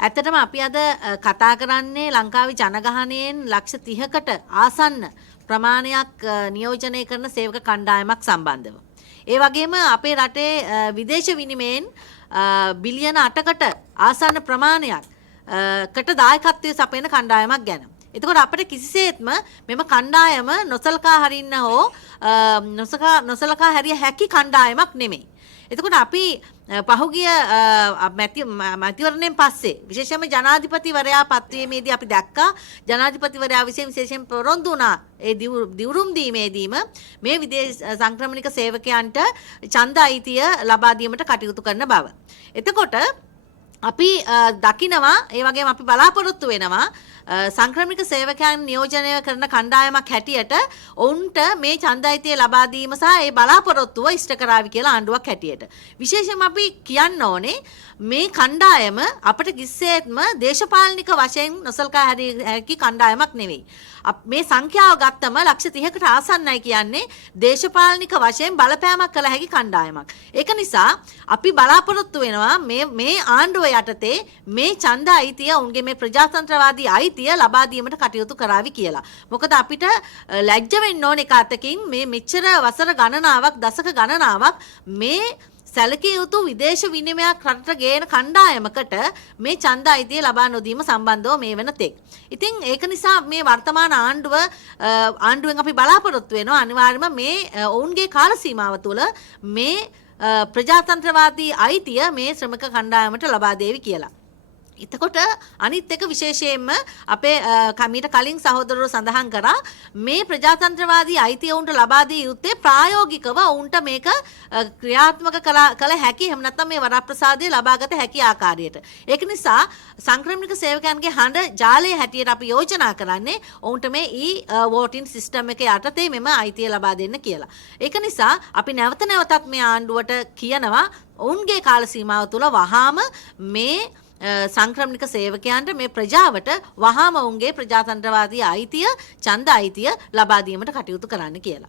ඇත්තටම අපි අද කතා කරන්නේ ලංකාවේ ජනගහනයෙන් ලක්ෂ 30කට ආසන්න ප්‍රමාණයක් නියෝජනය කරන සේවක කණ්ඩායමක් සම්බන්ධව. ඒ වගේම අපේ රටේ විදේශ විනිමයෙන් බිලියන 8කට ආසන්න ප්‍රමාණයක් කට දායකත්වයේ සපයන කණ්ඩායමක් ගැන. එතකොට අපිට කිසිසේත්ම මෙම කණ්ඩායම නොසලකා හරින්න හෝ නොසලකා හැරිය හැකි කණ්ඩායමක් නෙමෙයි. එතකොට අපි පහුගිය මැතිවරණයෙන් පස්සේ විශේෂයෙන්ම ජනාධිපතිවරයා පත්වීමේදී අපි දැක්කා ජනාධිපතිවරයා විශේෂයෙන් පොරොන්දු වුණා ඒ දිවුරුම් දීමේදීම මේ විදේශ සංක්‍රමණික සේවකයන්ට ඡන්ද අයිතිය ලබා දීමට කටයුතු කරන බව. එතකොට අපි දකිනවා ඒ වගේම අපි බලාපොරොත්තු වෙනවා සංක්‍රමණික සේවකයන් නියෝජනය කරන කණ්ඩායමක් හැටියට ඔවුන්ට මේ ඡන්දයිතිය ලබා දීම සහ ඒ බලාපොරොත්තුව ඉෂ්ට කරાવી කියලා ආණ්ඩුවක් හැටියට. විශේෂයෙන්ම අපි කියන්න ඕනේ මේ කණ්ඩායම අපිට කිසිසේත්ම දේශපාලනික වශයෙන් නොසලකා හැකි කණ්ඩායමක් නෙවෙයි. මේ සංඛ්‍යාව ගත්තම ලක්ෂ 30කට ආසන්නයි කියන්නේ දේශපාලනික වශයෙන් බලපෑමක් කළ හැකි කණ්ඩායමක්. ඒක නිසා අපි බලාපොරොත්තු වෙනවා මේ ආණ්ඩුව යටතේ මේ ඡන්ද අයිතිය උන්ගේ මේ ප්‍රජාතන්ත්‍රවාදී අයිතිය ලබා දීමට කටයුතු කරાવી කියලා. මොකද අපිට ලැජ්ජ වෙන්න ඕන එක අතකින් මේ මෙච්චර වසර ගණනාවක් දශක ගණනාවක් මේ සැලකිය යුතු විදේශ විනිමයක් රටට ගේන කණ්ඩායමකට මේ ඡන්ද අයිතිය ලබා නොදීම සම්බන්ධව මේ වෙන තෙක්. ඉතින් ඒක නිසා මේ වර්තමාන ආණ්ඩුවෙන් අපි බලාපොරොත්තු වෙනවා අනිවාර්යයෙන්ම මේ ඔවුන්ගේ කාල සීමාව තුළ මේ ප්‍රජාතන්ත්‍රවාදී අයිතිය මේ ශ්‍රමික කණ්ඩායමට ලබා දෙවි කියලා. එතකොට අනිත් එක විශේෂයෙන්ම අපේ කමීට කලින් සහෝදරවරු සඳහන් කරා මේ ප්‍රජාතන්ත්‍රවාදී අයිතිය උන්ට ලබා දී යුත්තේ ප්‍රායෝගිකව උන්ට මේක ක්‍රියාත්මක කළ හැකි එහෙම නැත්නම් මේ වරප්‍රසාදය ලබාගත හැකි ආකාරයට. ඒක නිසා සංක්‍රමණික සේවකයන්ගේ හඬ ජාලය හැටියට අපි යෝජනා කරන්නේ උන්ට මේ වෝටින් සිස්ටම් එක යටතේ මෙම අයිතිය ලබා දෙන්න කියලා. ඒක නිසා අපි නැවත නැවතත් මේ ආණ්ඩුවට කියනවා ඔවුන්ගේ කාල සීමාව තුළ වහාම මේ සංක්‍රමණික සේවකයන්ට මේ ප්‍රජාවට වහාම ඔවුන්ගේ ප්‍රජාතන්ත්‍රවාදී අයිතිය ඡන්ද අයිතිය ලබා දීමට කටයුතු කරන්න කියලා.